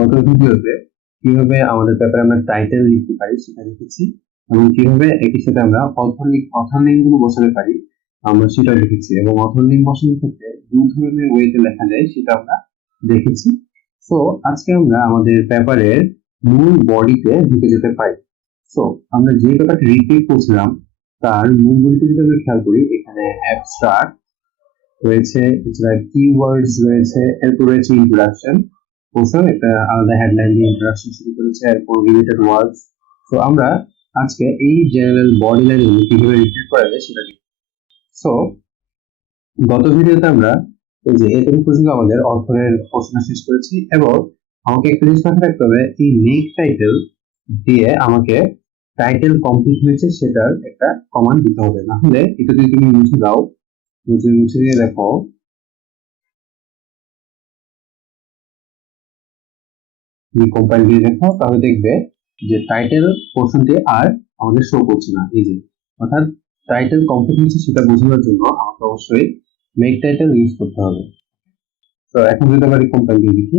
গত ভিডিওতে কিভাবে আমাদের পেপারে আমরা টাইটেল লিখতে পারি সেটা লিখেছি, এবং কিভাবে এটির সাথে আমরা অথর লিঙ্ক গুলো বসাতে পারি আমরা সেটা লিখেছি, এবং অথর লিঙ্ক বসানোর ক্ষেত্রে দুই ধরনের ওয়েতে লেখা যায় সেটা আমরা দেখেছি। তো আজকে আমরা আমাদের পেপারের মূল বডিতে ঢুকে যেতে পারি। তো আমরা যে পেপারটা রিপিট করছিলাম তার মূল বডিতে যদি আমরা খেয়াল করি, এখানে অ্যাবস্ট্রাক্ট রয়েছে, এছাড়া কিওয়ার্ডস রয়েছে, এরপর রয়েছে ইন্ট্রোডাকশন পোর্শন, একটা আলাদা হেডলাইন দিয়ে ইন্ট্রোডাকশন শুরু করেছে, এরপর রিলেটেড ওয়ার্ডস। তো আমরা আজকে এই জেনারেল বডি লাইনগুলো কিভাবে রিপিট করা যায় সেটা দেখি। সো গত ভিডিওতে আমরা এই যে এতটুকু পর্যন্ত আমাদের অথরের পোর্শনটা শেষ করেছি, এবং আমাকে একটা জিনিস মাথায় রাখতে হবে, এই মেক টাইটেল দিয়ে আমাকে টাইটেল কমপ্লিট হয়েছে সেটার একটা কমান্ড দিতে হবে, না হলে এটা যদি তুমি মুছে দাও, মুছে দিয়ে দেখো কম্পাইল দিয়ে দেখো, তাহলে দেখবে যে টাইটেল পোর্শনটি আর আমাদের শো করছে না। এই যে অর্থাৎ টাইটেল কমপ্লিট হয়েছে সেটা বোঝানোর জন্য আমাকে অবশ্যই মেক টাইটেল ইউজ করতে হবে। তো এখন যদি আমরা কম্পাইল দিয়ে দেখি,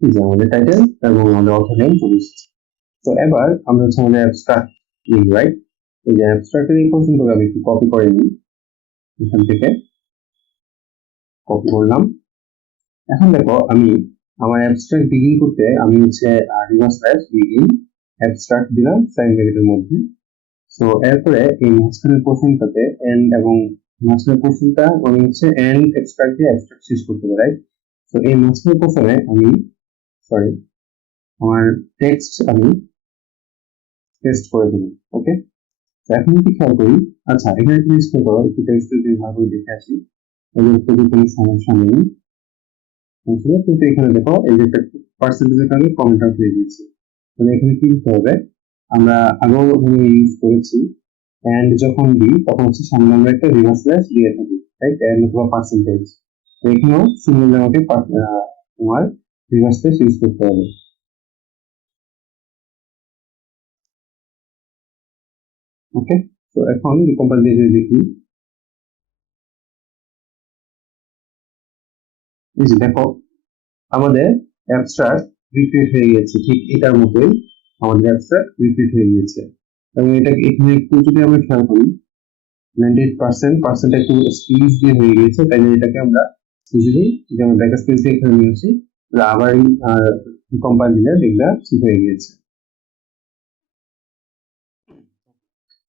এই যে আমাদের টাইটেল এবং আমাদের অথর নেম চলে এসেছে। তো এবার আমরা হচ্ছে আমাদের অ্যাবস্ট্রাক্ট লিখব, রাইট? এই যে অ্যাবস্ট্রাক্টের এই পোর্শনটাকে আমি একটু কপি করে নিই, এখান থেকে কপি করলাম। এখন দেখো আমি আমার অ্যাবস্ট্রাক্ট বিগিন করতে আমি হচ্ছে রিভার্স স্ল্যাশ বিগিন অ্যাবস্ট্রাক্ট দিলাম সাইন ব্র্যাকেটের মধ্যে। সো এরপরে এই মাঝখানের পোর্শনটাতে এন্ড, এবং মাঝখানের পোর্শনটা আমি হচ্ছে এন্ড অ্যাবস্ট্রাক্ট দিয়ে অ্যাবস্ট্রাক্ট শেষ করতে পারি, রাইট? সো এই মাঝখানের পোর্শনে আমি আমার টেক্সট আমি পেস্ট করে দেব। ওকে, এখন কি খেয়াল করি, আচ্ছা এখানে একটু স্ক্রল করো, একটু টেক্সট যদি ভালো করে দেখে আসি, এর কোনো সমস্যা নেই। কিন্তু এখানে দেখো এই যে একটা পার্সেন্টেজের কারণে কমেন্ট আউট হয়ে গেছে। তাহলে এখানে কি করতে হবে, আমরা আগেও ইউজ করেছি এন্ড যখন দিই তখন হচ্ছে সামনে আমরা একটা রিভার্স স্ল্যাশ দিয়ে থাকি, রাইট? এন্ড অথবা পার্সেন্টেজ। তো এখানেও সিমিলার আমাকে তোমার রিভার্স স্ল্যাশ ইউজ করতে হবে। ওকে, তো এখন কম্পাইল দিয়ে যদি দেখি, এই যে দেখো আমাদের অ্যাবস্ট্রাক্ট রিপিট হয়ে গেছে, ঠিক এটার মতোই আমাদের অ্যাবস্ট্রাক্ট রিপিট হয়ে গেছে। এবং এটা এখানে একটু যদি আমরা খেয়াল করি, 98% একটু স্পেস দিয়ে হয়ে গেছে, তাই এটাকে আমরা ইজিলি যদি আমরা ব্যাক স্পেস দিয়ে এখানে নিয়ে আসি, আবার কম্পাইল দিলে দেখবা ঠিক হয়ে গিয়েছে।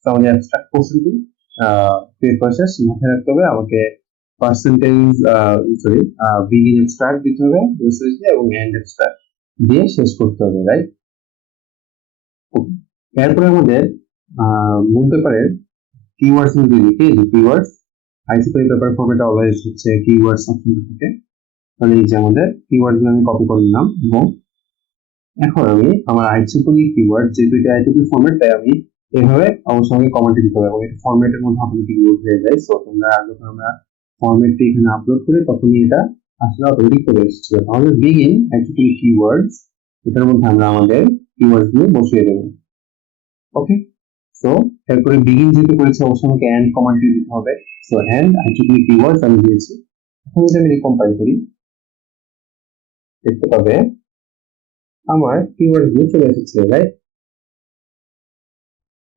তো আমাদের অ্যাবস্ট্রাক্ট পোর্শনটি ক্রিয়েট প্রসেস মাথায় রাখতে হবে, আমাকে পার্সেন্টেজ বিগিন অ্যাবস্ট্রাক্ট দিতে হবে এবং এন্ড অ্যাবস্ট্রাক্ট দিয়ে শেষ করতে হবে, রাইট? এরপরে আমাদের মূল পেপারের কিওয়ার্ডস যদি লিখি, যে কিওয়ার্ডস আইসিপি পেপার ফরম্যাটে অলওয়েজ হচ্ছে কিওয়ার্ডস অপশনটা থাকে। তাহলে এই যে আমাদের কিওয়ার্ড গুলো আমি কপি করে নিলাম, এবং এখন আমি আমার আইসিপি কিওয়ার্ড যেহেতু এটা আইসিপি ফরম্যাট, তাই আমি এভাবে অবশ্যই কমেন্টে দিতে হবে, এবং এটা ফরম্যাটের মধ্যে অটোমেটিক লোড হয়ে যায়। সো তোমরা যখন আমরা ফরম্যাটটি এখানে আপলোড করি তখনই এটা আসলে অটোমেটিক চলে এসেছে। তাহলে বিগিন আইসিপি কিওয়ার্ডস, এটার মধ্যে আমরা আমাদের কিওয়ার্ডস গুলো বসিয়ে দেবো। ওকে, সো এরপরে বিগিন যেহেতু করেছি অবশ্যই আমাকে এন্ড কমান্ড দিয়ে দিতে হবে। সো এন্ড আইসিপি কিওয়ার্ডস আমি দিয়েছি। এখন যদি আমি রিকম্পাইল করি, দেখতে পাবে আমার কিওয়ার্ড গুলো চলে এসেছে, right?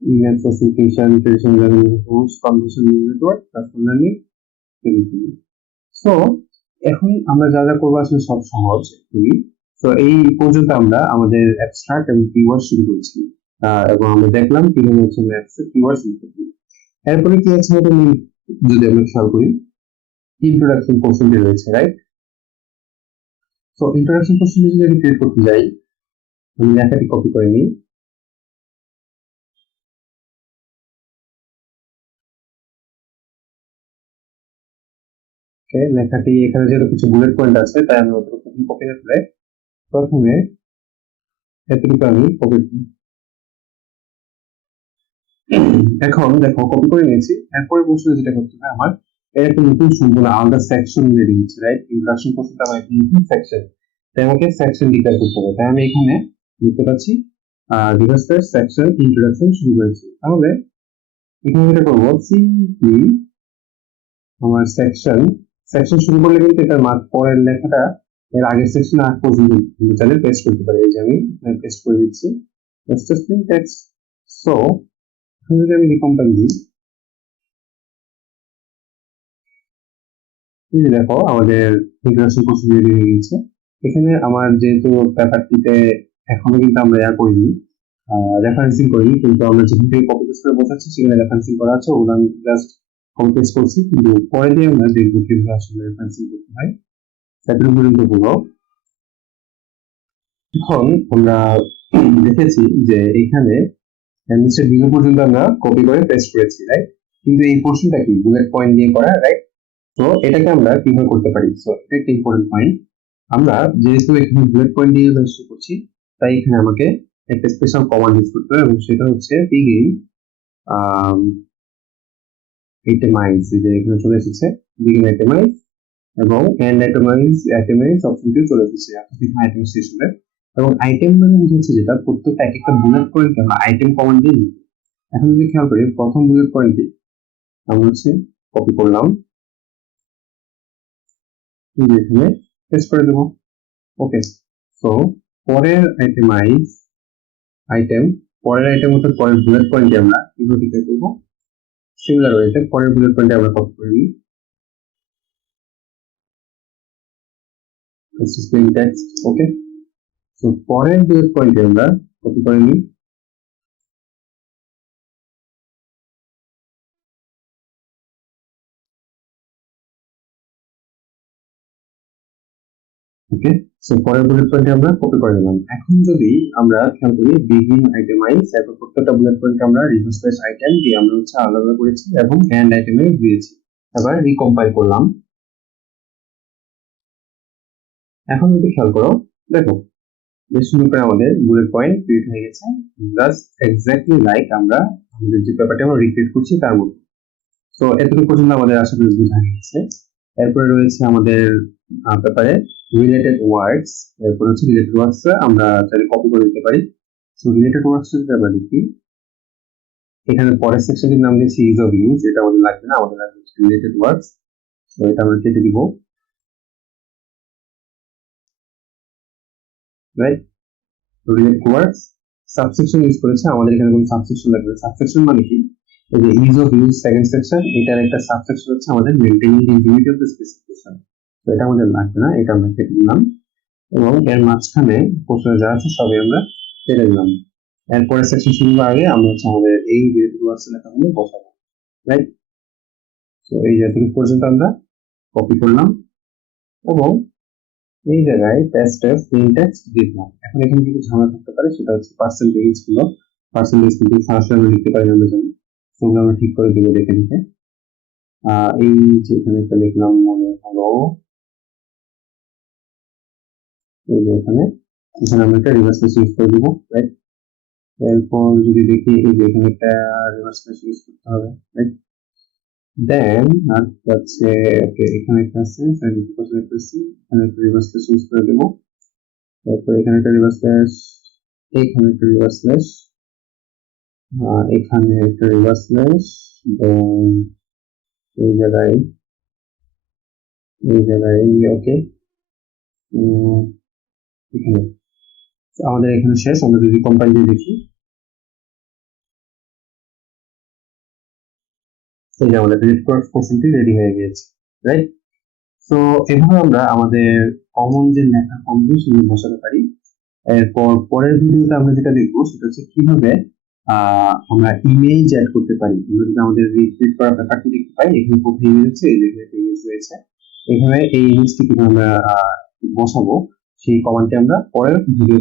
Email specification, traditional language, host, conversation network, customer learning, everything. So এখন আমরা যা যা করবো আসলে সব সহজ খুবই। তো এই পর্যন্ত আমরা আমাদের অ্যাবস্ট্রাক্ট এবং কিওয়ার্ড শুরু করেছি, এবং আমরা দেখলাম কিভাবে হচ্ছে কিওয়ার্ড লিখতে পারি। এরপরে কি আছে আমাদের, যদি আমরা খেয়াল করি, ইন্ট্রোডাকশন পোর্শনটি রয়েছে, রাইট? তো ইন্ট্রোডাকশন পোর্শনটি যদি আমি ক্রিয়েট করতে যাই, আমি লেখাটি কপি করে নিই, লেখাটি এখানে যেহেতু কিছু বুলেট পয়েন্ট আছে তাই আমি ওটা কপি না করে প্রথমে এতটুকু আমি কপি করি। এখন দেখো কপি করে নিয়েছি, এরপরে বসে যেটা করতে হবে, আমার একটা নতুন সম্পূর্ণ আলাদা সেকশন রেডি হচ্ছে, রাইট? ইন্ট্রোডাকশন পোর্শনটা আমার একটা নতুন সেকশন, তাই আমাকে সেকশন ডিক্লেয়ার করতে হবে। তাই আমি এখানে লিখতে পাচ্ছি রিভার্স স্ল্যাশ সেকশন ইন্ট্রোডাকশন শুরু করেছি। তাহলে এখানে যেটা করবো, সিম্পলি আমার সেকশন শুরু করলে কিন্তু এটার পরের লেখাটা এর আগের সেকশন আগ পর্যন্ত আমরা চাইলে পেস্ট করতে পারি। এই যে আমি পেস্ট করে দিচ্ছি টেক্সট। সো এখন যদি আমি রিকম্পাইল দিই, দেখো আমাদের ইন্ট্রোডাকশন কোর্স রেডি হয়ে গেছে। এখানে আমার যেহেতু পেপারটিতে এখনো কিন্তু আমরা করিনি, রেফারেন্সিং করিনি, কিন্তু আমরা যেখান থেকে কপি পেস্ট করে বোঝাচ্ছি সেখানে রেফারেন্সিং করা আছে, ওগুলো আমি জাস্ট কপি পেস্ট করছি, কিন্তু পরে দিয়ে আমরা দেখবো কিভাবে আসলে রেফারেন্সিং করতে হয়। সেটা পর্যন্ত হলো। এখন আমরা দেখেছি যে এখানে নিচের দিকে পর্যন্ত আমরা কপি করে পেস্ট করেছি, রাইট? কিন্তু এই পোর্শনটা কি বুলেট পয়েন্ট দিয়ে করা, রাইট? তো এটাকে আমরা কিভাবে করতে পারি? সো এটা একটা ইম্পর্টেন্ট পয়েন্ট। আমরা যেহেতু এখানে বুলেট পয়েন্ট দিয়ে শুরু করছি, তাই এখানে আমাকে একটা স্পেশাল কমান্ড ইউজ করতে হবে, এবং সেটা হচ্ছে begin itemize। যে এখানে চলে এসেছে begin itemize এবং end itemize অপশনটিও চলে এসেছে। অর্থাৎ এখানে আইটেম শেষ হবে, এবং আইটেম মানে হচ্ছে যেটা প্রত্যেকটা এক একটা বুলেট পয়েন্ট আমরা আইটেম কমান্ড দিয়ে নিই। এখন যদি খেয়াল করি, প্রথম বুলেট পয়েন্টটি আমরা হচ্ছে কপি করলাম, এখানে পেস্ট করে দেবো। ওকে, সো পরের পরের আইটেম অর্থাৎ পরের বুলেট পয়েন্টে আমরা কিভাবে ডিক্লেয়ার করবো? সিমিলার ওয়েতে পরের বুলেট পয়েন্টে আমরা কপি করে নিই টেক্সট। ওকে, সো পরের বুলেট পয়েন্টে আমরা কপি করে নিই ওকে, সো পরের বুলেট পয়েন্টে আমরা কপি করে নিলাম। এখন যদি আমরা খেয়াল করি বিগিন আইটেমাইজ, এরপর প্রত্যেকটা বুলেট পয়েন্টে আমরা রিভার্স স্ল্যাশ আইটেম দিয়ে আমরা হচ্ছে আলাদা করেছি এবং এন্ড আইটেমাইজ দিয়েছি। এবার রিকম্পাইল করলাম। এখন যদি খেয়াল করো, দেখো বেশ সুন্দর করে আমাদের বুলেট পয়েন্ট ক্রিয়েট হয়ে গেছে, জাস্ট এক্স্যাক্টলি লাইক আমরা আমাদের যে পেপারটা আমরা রিক্রিয়েট করছি তার মতো। তো এতটুকু পর্যন্ত আমাদের আশা করি বোঝা গেছে। এরপরে রয়েছে আমাদের পেপারে রিলেটেড ওয়ার্ডস। এরপর হচ্ছে রিলেটেড ওয়ার্ডস আমরা চাইলে কপি করে দিতে পারি। সো রিলেটেড ওয়ার্ডস যদি আমরা দেখি, এখানে পরের সেকশনটির নাম দিয়েছি ইজ অফ ইউজ, এটা আমাদের লাগবে না, আমাদের লাগবে রিলেটেড ওয়ার্ডস। তো এটা আমরা কেটে দিব, রাইট? রিলেটেড ওয়ার্ডস সাবসেকশন ইউজ করেছে, আমাদের এখানে কোনো সাবসেকশন লাগবে। সাবসেকশন মানে কি? এই যে is of use second section, এটার একটা সাবসেকশন হচ্ছে আমাদের maintaining the integrity of the specification. তো এটা আমাদের লাগবে না, এটা আমরা কেটে দিলাম, এবং এর মাঝখানে পোস্টার যা আছে সবই আমরা কেটে দিলাম। এরপরে সেকশন শুরু হওয়ার আগে আমরা হচ্ছে আমাদের এই রিলেটেড ওয়ার্ডস লেখাগুলো বসাবো, রাইট? তো এই যতটুকু পর্যন্ত আমরা কপি করলাম এবং এই জায়গায় টেক্সট দিয়ে দিলাম। এখন এখানে কিছু ঝামেলা থাকতে পারে, সেটা হচ্ছে পার্সেন্টেজ কিন্তু সরাসরি আমরা লিখতে পারি না, আমরা জানি। সেগুলো আমরা ঠিক করে দেবো দেখে দেখে। এই যে এখানে একটা লিখলাম, মনে হলো এই যে এখানে আমরা একটা রিভার্স স্ল্যাশ ইউজ করে দিব, রাইট? এরপর যদি দেখি এই যে এখানে একটা রিভার্স স্ল্যাশ ইউজ করতে হবে, রাইট? দেন আর হচ্ছে ওকে, এখানে একটা আছে এখানে একটা রিভার্স স্ল্যাশ ইউজ করে দেব। তারপর এখানে একটা রিভার্স স্ল্যাশ, এখানে একটা রিভার্স স্ল্যাশ, এখানে একটা রিভার্স স্ল্যাশ, দেন এই জায়গায় ওকে, এখানে আমাদের এখানে শেষ। আমরা যদি কম্পাইল দিয়ে দেখি, এই যে আমাদের রিড পোর্শনটি রেডি হয়ে গিয়েছে, রাইট? তো এভাবে আমরা আমাদের কমন যে লেখা ফর্মগুলো সেগুলো বসাতে পারি। এরপর পরের ভিডিওতে আমরা যেটা দেখবো সেটা হচ্ছে কিভাবে আমরা ইমেজ অ্যাড করতে পারি। আমরা যদি আমাদের রিড করা পেপারটি দেখতে পাই, এখানে কোথায় ইমেজ আছে, এই যে এখানে ইমেজ রয়েছে, এখানে এই ইমেজটি কিভাবে আমরা বসাবো সেই কমান্ডটি আমরা পরের ভিডিও